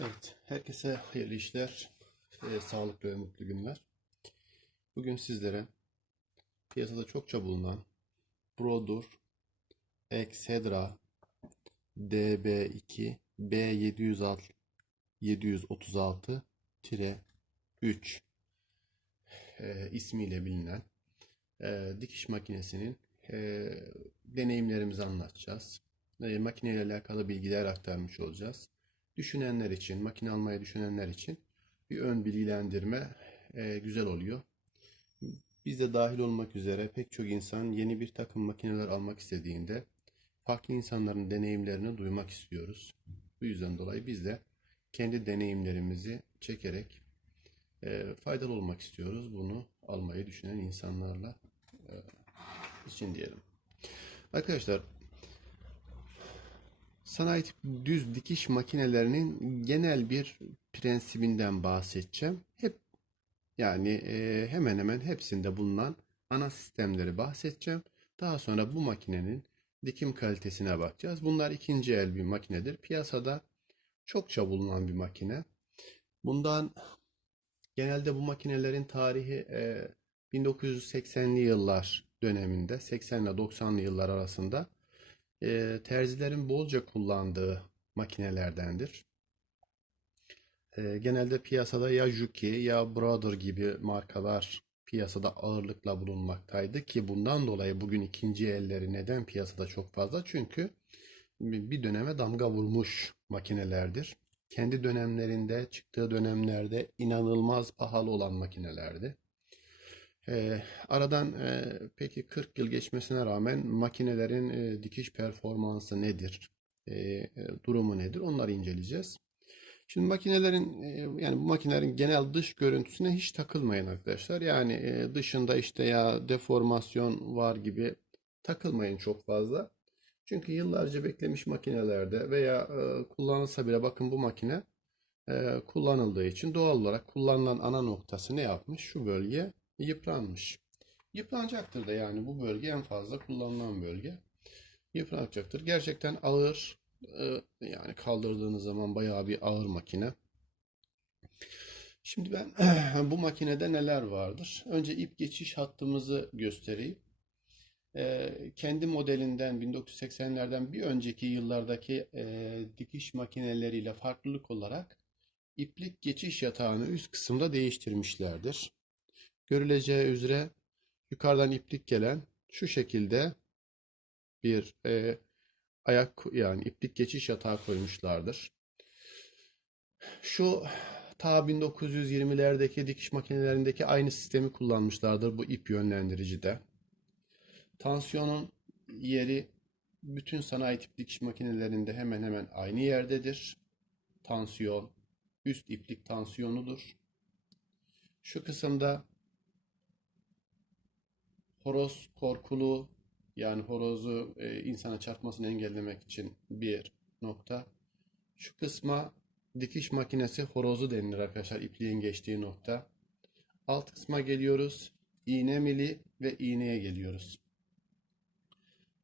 Evet, herkese hayırlı işler, e, sağlıklı ve mutlu günler. Bugün sizlere piyasada çokça bulunan Brodur Excedra DB2 B706 736 3 e, ismiyle bilinen e, dikiş makinesinin e, deneyimlerimizi anlatacağız. E, makineyle alakalı bilgiler aktarmış olacağız düşünenler için, makine almayı düşünenler için bir ön bilgilendirme e, güzel oluyor. Biz de dahil olmak üzere pek çok insan yeni bir takım makineler almak istediğinde farklı insanların deneyimlerini duymak istiyoruz. Bu yüzden dolayı biz de kendi deneyimlerimizi çekerek e, faydalı olmak istiyoruz. Bunu almayı düşünen insanlarla e, için diyelim. Arkadaşlar Sanayi tip düz dikiş makinelerinin genel bir prensibinden bahsedeceğim. Hep yani e, hemen hemen hepsinde bulunan ana sistemleri bahsedeceğim. Daha sonra bu makinenin dikim kalitesine bakacağız. Bunlar ikinci el bir makinedir. Piyasada çokça bulunan bir makine. Bundan genelde bu makinelerin tarihi e, 1980'li yıllar döneminde 80 ile 90'lı yıllar arasında e, terzilerin bolca kullandığı makinelerdendir. E, genelde piyasada ya Juki ya Brother gibi markalar piyasada ağırlıkla bulunmaktaydı ki bundan dolayı bugün ikinci elleri neden piyasada çok fazla? Çünkü bir döneme damga vurmuş makinelerdir. Kendi dönemlerinde, çıktığı dönemlerde inanılmaz pahalı olan makinelerdi. E, aradan e, peki 40 yıl geçmesine rağmen makinelerin e, dikiş performansı nedir? E, durumu nedir? Onları inceleyeceğiz. Şimdi makinelerin yani bu makinelerin genel dış görüntüsüne hiç takılmayın arkadaşlar. Yani dışında işte ya deformasyon var gibi takılmayın çok fazla. Çünkü yıllarca beklemiş makinelerde veya kullanılsa bile bakın bu makine kullanıldığı için doğal olarak kullanılan ana noktası ne yapmış? Şu bölge yıpranmış. Yıpranacaktır da yani bu bölge en fazla kullanılan bölge. Yıpranacaktır. Gerçekten ağır e, yani kaldırdığınız zaman bayağı bir ağır makine. Şimdi ben bu makinede neler vardır? Önce ip geçiş hattımızı göstereyim. E, kendi modelinden 1980'lerden bir önceki yıllardaki e, dikiş makineleriyle farklılık olarak iplik geçiş yatağını üst kısımda değiştirmişlerdir. Görüleceği üzere yukarıdan iplik gelen şu şekilde bir e, ayak yani iplik geçiş yatağı koymuşlardır. Şu ta 1920'lerdeki dikiş makinelerindeki aynı sistemi kullanmışlardır bu ip yönlendiricide. Tansiyonun yeri bütün sanayi tip dikiş makinelerinde hemen hemen aynı yerdedir. Tansiyon üst iplik tansiyonudur. Şu kısımda horoz korkulu yani horozu e, insana çarpmasını engellemek için bir nokta. Şu kısma dikiş makinesi horozu denilir arkadaşlar ipliğin geçtiği nokta. Alt kısma geliyoruz. İğne mili ve iğneye geliyoruz.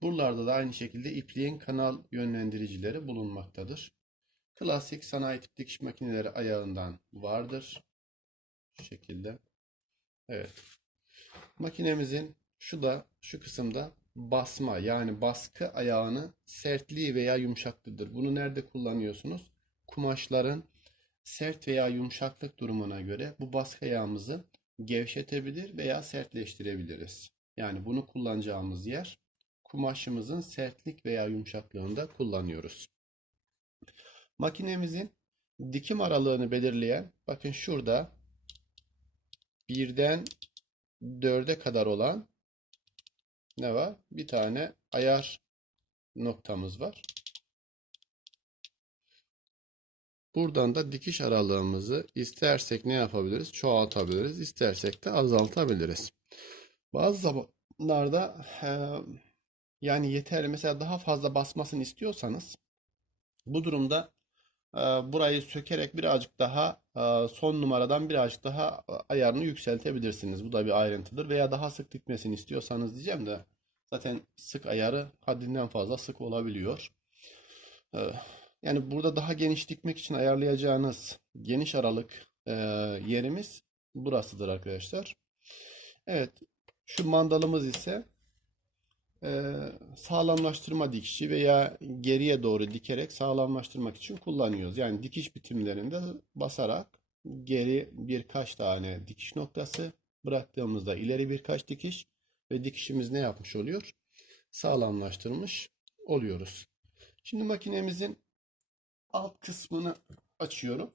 Buralarda da aynı şekilde ipliğin kanal yönlendiricileri bulunmaktadır. Klasik sanayi tip dikiş makineleri ayağından vardır. Şu şekilde. Evet. Makinemizin şu da şu kısımda basma yani baskı ayağını sertliği veya yumuşaklığıdır. Bunu nerede kullanıyorsunuz? Kumaşların sert veya yumuşaklık durumuna göre bu baskı ayağımızı gevşetebilir veya sertleştirebiliriz. Yani bunu kullanacağımız yer kumaşımızın sertlik veya yumuşaklığında kullanıyoruz. Makinemizin dikim aralığını belirleyen bakın şurada birden 4'e kadar olan ne var? Bir tane ayar noktamız var. Buradan da dikiş aralığımızı istersek ne yapabiliriz? Çoğaltabiliriz. İstersek de azaltabiliriz. Bazı zamanlarda e, yani yeterli mesela daha fazla basmasını istiyorsanız bu durumda burayı sökerek birazcık daha e, son numaradan birazcık daha ayarını yükseltebilirsiniz. Bu da bir ayrıntıdır. Veya daha sık dikmesini istiyorsanız diyeceğim de zaten sık ayarı haddinden fazla sık olabiliyor. E, Yani burada daha geniş dikmek için ayarlayacağınız geniş aralık e, yerimiz burasıdır arkadaşlar. Evet, şu mandalımız ise e, sağlamlaştırma dikişi veya geriye doğru dikerek sağlamlaştırmak için kullanıyoruz. Yani dikiş bitimlerinde basarak geri birkaç tane dikiş noktası bıraktığımızda ileri birkaç dikiş ve dikişimiz ne yapmış oluyor? Sağlamlaştırmış oluyoruz. Şimdi makinemizin alt kısmını açıyorum.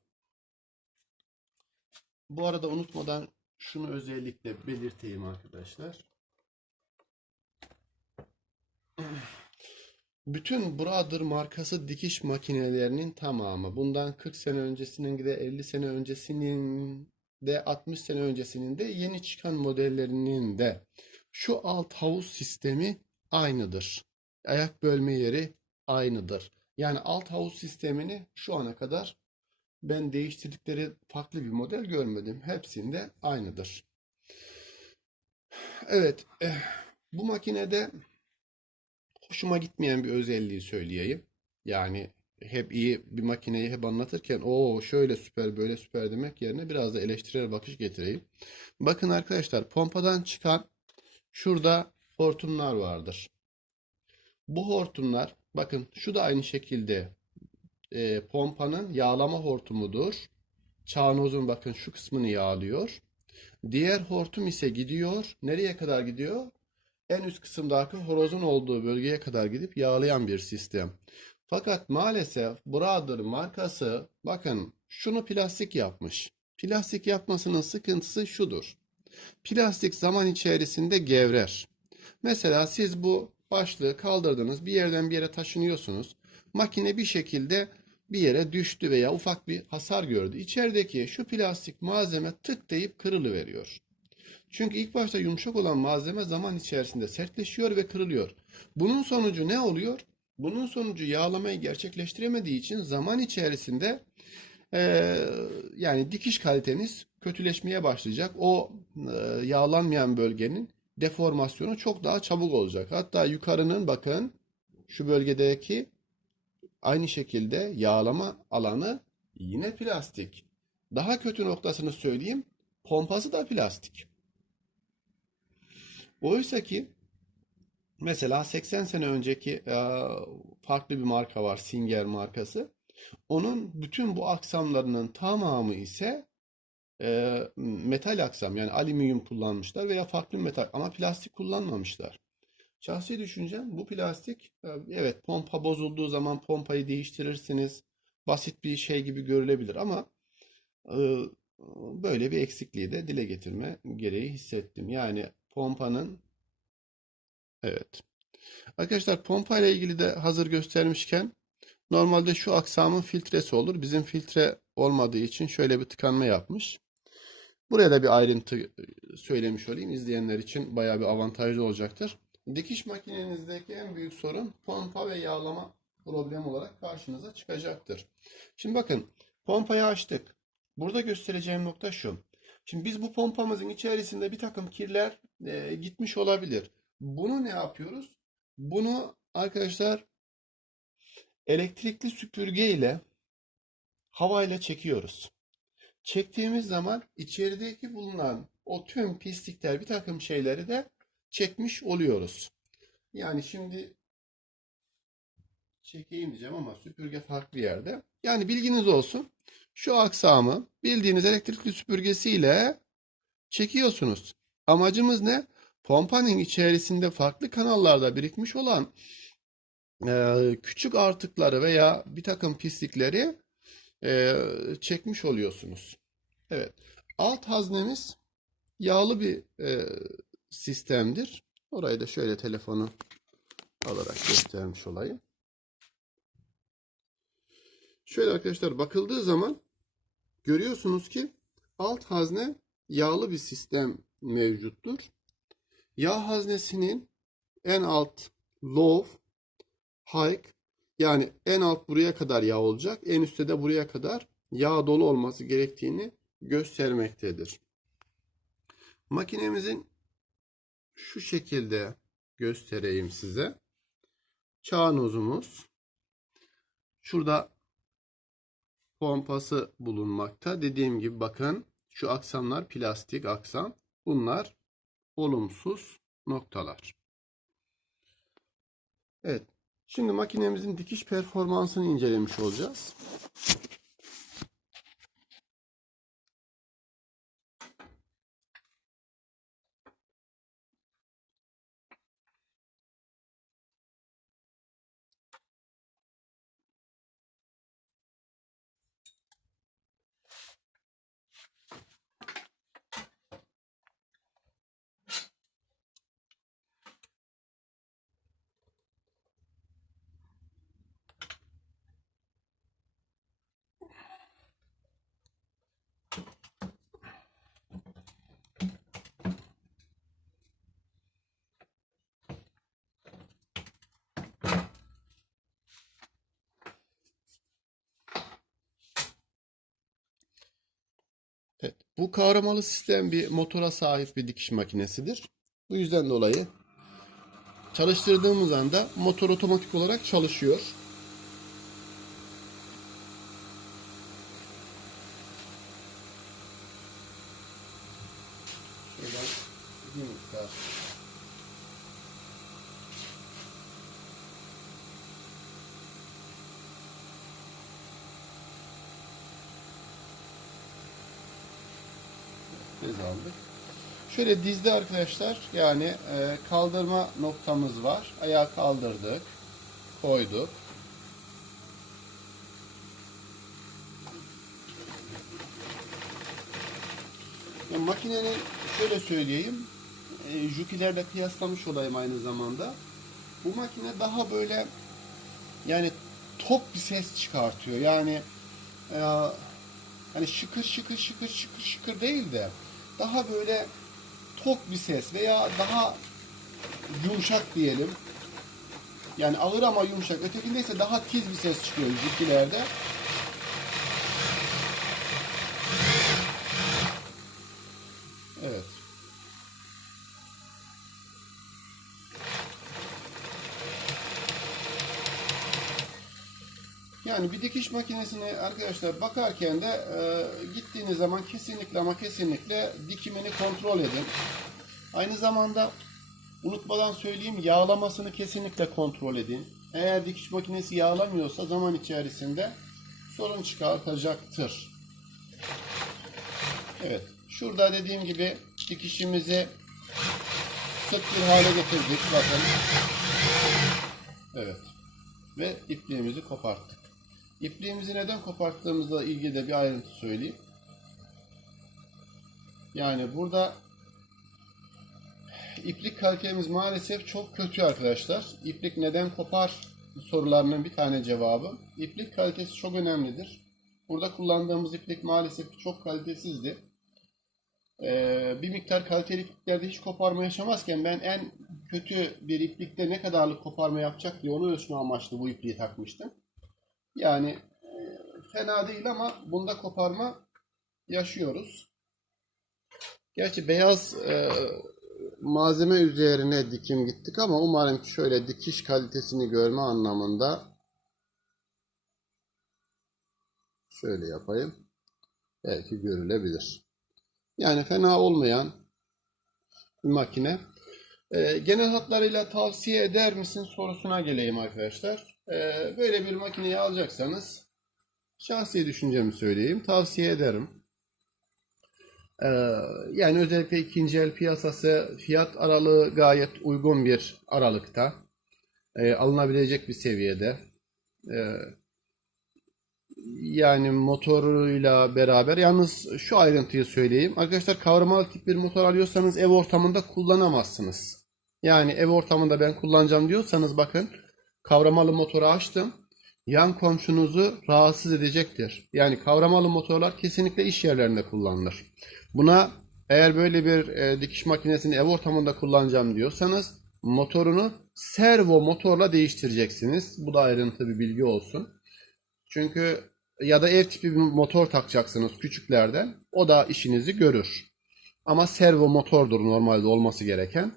Bu arada unutmadan şunu özellikle belirteyim arkadaşlar. Bütün Brother markası dikiş makinelerinin tamamı bundan 40 sene öncesinin de 50 sene öncesinin de 60 sene öncesinin de yeni çıkan modellerinin de şu alt havuz sistemi aynıdır. Ayak bölme yeri aynıdır. Yani alt havuz sistemini şu ana kadar ben değiştirdikleri farklı bir model görmedim. Hepsinde aynıdır. Evet, eh, bu makinede hoşuma gitmeyen bir özelliği söyleyeyim. Yani hep iyi bir makineyi hep anlatırken o şöyle süper böyle süper demek yerine biraz da eleştirel bakış getireyim. Bakın arkadaşlar pompadan çıkan şurada hortumlar vardır. Bu hortumlar bakın şu da aynı şekilde e, pompanın yağlama hortumudur. Çağnozun bakın şu kısmını yağlıyor. Diğer hortum ise gidiyor. Nereye kadar gidiyor? En üst kısımdaki horozun olduğu bölgeye kadar gidip yağlayan bir sistem. Fakat maalesef Brother markası bakın şunu plastik yapmış. Plastik yapmasının sıkıntısı şudur. Plastik zaman içerisinde gevrer. Mesela siz bu başlığı kaldırdınız, bir yerden bir yere taşınıyorsunuz. Makine bir şekilde bir yere düştü veya ufak bir hasar gördü. İçerideki şu plastik malzeme tık deyip kırılıveriyor. Çünkü ilk başta yumuşak olan malzeme zaman içerisinde sertleşiyor ve kırılıyor. Bunun sonucu ne oluyor? Bunun sonucu yağlamayı gerçekleştiremediği için zaman içerisinde eee, yani dikiş kaliteniz kötüleşmeye başlayacak. O eee, yağlanmayan bölgenin deformasyonu çok daha çabuk olacak. Hatta yukarının bakın şu bölgedeki aynı şekilde yağlama alanı yine plastik. Daha kötü noktasını söyleyeyim. Pompası da plastik. Oysa ki mesela 80 sene önceki e, farklı bir marka var, Singer markası. Onun bütün bu aksamlarının tamamı ise e, metal aksam yani alüminyum kullanmışlar veya farklı metal ama plastik kullanmamışlar. Şahsi düşüncem bu plastik e, evet pompa bozulduğu zaman pompayı değiştirirsiniz. Basit bir şey gibi görülebilir ama böyle bir eksikliği de dile getirme gereği hissettim. Yani pompanın evet. Arkadaşlar pompa ile ilgili de hazır göstermişken normalde şu aksamın filtresi olur. Bizim filtre olmadığı için şöyle bir tıkanma yapmış. Buraya da bir ayrıntı e, söylemiş olayım. İzleyenler için bayağı bir avantajlı olacaktır. Dikiş makinenizdeki en büyük sorun pompa ve yağlama problemi olarak karşınıza çıkacaktır. Şimdi bakın pompayı açtık. Burada göstereceğim nokta şu. Şimdi biz bu pompamızın içerisinde bir takım kirler e, gitmiş olabilir. Bunu ne yapıyoruz? Bunu arkadaşlar elektrikli süpürge ile havayla çekiyoruz. Çektiğimiz zaman içerideki bulunan o tüm pislikler bir takım şeyleri de çekmiş oluyoruz. Yani şimdi çekeyim diyeceğim ama süpürge farklı yerde. Yani bilginiz olsun. Şu aksamı bildiğiniz elektrikli süpürgesiyle çekiyorsunuz. Amacımız ne? Pompanın içerisinde farklı kanallarda birikmiş olan e, küçük artıkları veya bir takım pislikleri e, çekmiş oluyorsunuz. Evet. Alt haznemiz yağlı bir e, sistemdir. Orayı da şöyle telefonu alarak göstermiş olayım. Şöyle arkadaşlar bakıldığı zaman görüyorsunuz ki alt hazne yağlı bir sistem mevcuttur. Yağ haznesinin en alt low, high yani en alt buraya kadar yağ olacak. En üstte de buraya kadar yağ dolu olması gerektiğini göstermektedir. Makinemizin şu şekilde göstereyim size. Çağnozumuz. Şurada pompası bulunmakta. Dediğim gibi bakın şu aksamlar plastik aksam. Bunlar olumsuz noktalar. Evet. Şimdi makinemizin dikiş performansını incelemiş olacağız. Evet, bu kavramalı sistem bir motora sahip bir dikiş makinesidir. Bu yüzden dolayı çalıştırdığımız anda motor otomatik olarak çalışıyor. Şuradan bir miktar bez aldık. Şöyle dizde arkadaşlar yani e, kaldırma noktamız var. Ayağı kaldırdık. Koyduk. Ya makinenin şöyle söyleyeyim. E, Jukilerle kıyaslamış olayım aynı zamanda. Bu makine daha böyle yani tok bir ses çıkartıyor. Yani e, hani şıkır şıkır şıkır şıkır şıkır değil de daha böyle tok bir ses veya daha yumuşak diyelim. Yani ağır ama yumuşak. Ötekinde ise daha tiz bir ses çıkıyor jipilerde. Evet. Yani bir dikiş makinesine arkadaşlar bakarken de e, gittiğiniz zaman kesinlikle ama kesinlikle dikimini kontrol edin. Aynı zamanda unutmadan söyleyeyim yağlamasını kesinlikle kontrol edin. Eğer dikiş makinesi yağlamıyorsa zaman içerisinde sorun çıkartacaktır. Evet. Şurada dediğim gibi dikişimizi sık bir hale getirdik. Bakın. Evet. Ve ipliğimizi koparttık. İpliğimizi neden koparttığımızla ilgili de bir ayrıntı söyleyeyim. Yani burada iplik kalitemiz maalesef çok kötü arkadaşlar. İplik neden kopar sorularının bir tane cevabı. İplik kalitesi çok önemlidir. Burada kullandığımız iplik maalesef çok kalitesizdi. Ee, bir miktar kaliteli ipliklerde hiç koparma yaşamazken ben en kötü bir iplikte ne kadarlık koparma yapacak diye onu ölçme amaçlı bu ipliği takmıştım. Yani e, fena değil ama bunda koparma yaşıyoruz. Gerçi beyaz e, malzeme üzerine dikim gittik ama umarım ki şöyle dikiş kalitesini görme anlamında şöyle yapayım. Belki görülebilir. Yani fena olmayan bir makine. E, genel hatlarıyla tavsiye eder misin sorusuna geleyim arkadaşlar. E, böyle bir makineyi alacaksanız şahsi düşüncemi söyleyeyim. Tavsiye ederim. E, yani özellikle ikinci el piyasası fiyat aralığı gayet uygun bir aralıkta. E, alınabilecek bir seviyede. E, yani motoruyla beraber yalnız şu ayrıntıyı söyleyeyim. Arkadaşlar kavramalı tip bir motor alıyorsanız ev ortamında kullanamazsınız. Yani ev ortamında ben kullanacağım diyorsanız bakın kavramalı motoru açtım. Yan komşunuzu rahatsız edecektir. Yani kavramalı motorlar kesinlikle iş yerlerinde kullanılır. Buna eğer böyle bir e, dikiş makinesini ev ortamında kullanacağım diyorsanız motorunu servo motorla değiştireceksiniz. Bu da ayrıntı bir bilgi olsun. Çünkü ya da ev tipi bir motor takacaksınız küçüklerden. O da işinizi görür. Ama servo motordur normalde olması gereken.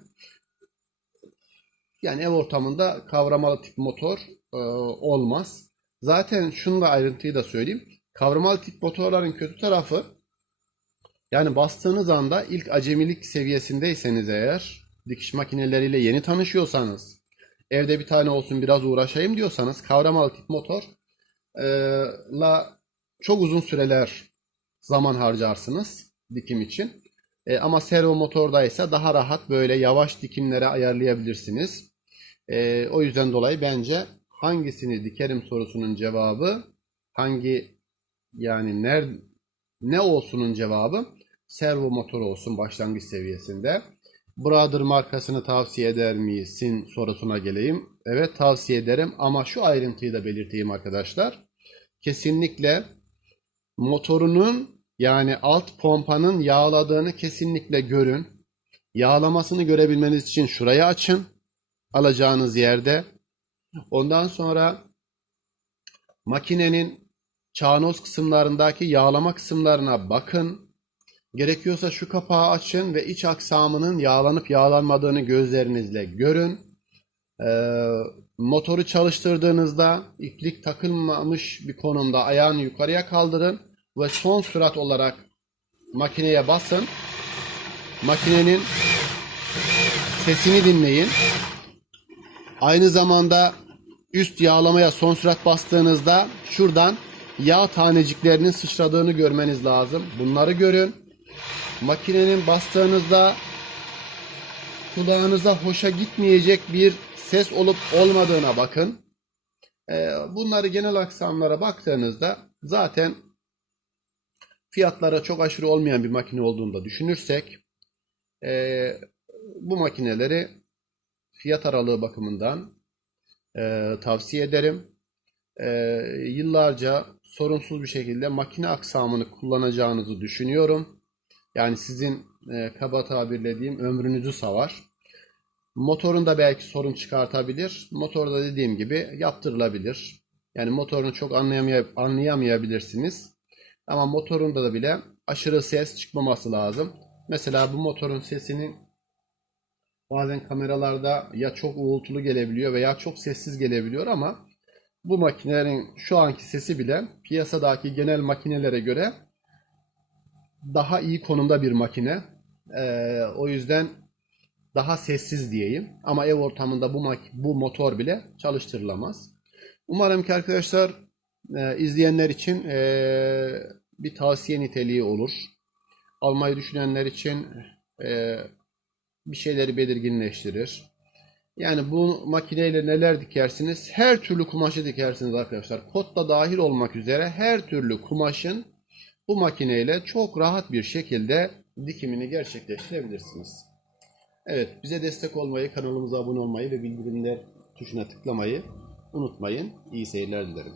Yani ev ortamında kavramalı tip motor e, olmaz. Zaten şunu da ayrıntıyı da söyleyeyim. Kavramalı tip motorların kötü tarafı yani bastığınız anda ilk acemilik seviyesindeyseniz eğer dikiş makineleriyle yeni tanışıyorsanız evde bir tane olsun biraz uğraşayım diyorsanız kavramalı tip motor e, la çok uzun süreler zaman harcarsınız dikim için. E, ama servo motordaysa daha rahat böyle yavaş dikimlere ayarlayabilirsiniz. E, o yüzden dolayı bence hangisini dikerim sorusunun cevabı hangi yani ner, ne olsunun cevabı servo motor olsun başlangıç seviyesinde. Brother markasını tavsiye eder misin sorusuna geleyim. Evet tavsiye ederim ama şu ayrıntıyı da belirteyim arkadaşlar. Kesinlikle motorunun yani alt pompanın yağladığını kesinlikle görün. Yağlamasını görebilmeniz için şurayı açın. Alacağınız yerde. Ondan sonra makinenin çanoz kısımlarındaki yağlama kısımlarına bakın. Gerekiyorsa şu kapağı açın ve iç aksamının yağlanıp yağlanmadığını gözlerinizle görün. Ee, motoru çalıştırdığınızda iplik takılmamış bir konumda ayağını yukarıya kaldırın ve son sürat olarak makineye basın. Makinenin sesini dinleyin. Aynı zamanda üst yağlamaya son sürat bastığınızda şuradan yağ taneciklerinin sıçradığını görmeniz lazım. Bunları görün. Makinenin bastığınızda kulağınıza hoşa gitmeyecek bir ses olup olmadığına bakın. Ee, bunları genel aksamlara baktığınızda zaten fiyatlara çok aşırı olmayan bir makine olduğunu da düşünürsek ee, bu makineleri fiyat aralığı bakımından e, tavsiye ederim. E, yıllarca sorunsuz bir şekilde makine aksamını kullanacağınızı düşünüyorum. Yani sizin e, kaba tabirle diyeyim ömrünüzü savar. Motorunda belki sorun çıkartabilir. Motorda dediğim gibi yaptırılabilir. Yani motorunu çok anlayamay anlayamayabilirsiniz. Ama motorunda da bile aşırı ses çıkmaması lazım. Mesela bu motorun sesinin bazen kameralarda ya çok uğultulu gelebiliyor veya çok sessiz gelebiliyor ama bu makinelerin şu anki sesi bile piyasadaki genel makinelere göre daha iyi konumda bir makine. Ee, o yüzden daha sessiz diyeyim. Ama ev ortamında bu bu motor bile çalıştırılamaz. Umarım ki arkadaşlar e, izleyenler için e, bir tavsiye niteliği olur. Almayı düşünenler için e, bir şeyleri belirginleştirir. Yani bu makineyle neler dikersiniz? Her türlü kumaşı dikersiniz arkadaşlar. Kot da dahil olmak üzere her türlü kumaşın bu makineyle çok rahat bir şekilde dikimini gerçekleştirebilirsiniz. Evet, bize destek olmayı, kanalımıza abone olmayı ve bildirimler tuşuna tıklamayı unutmayın. İyi seyirler dilerim.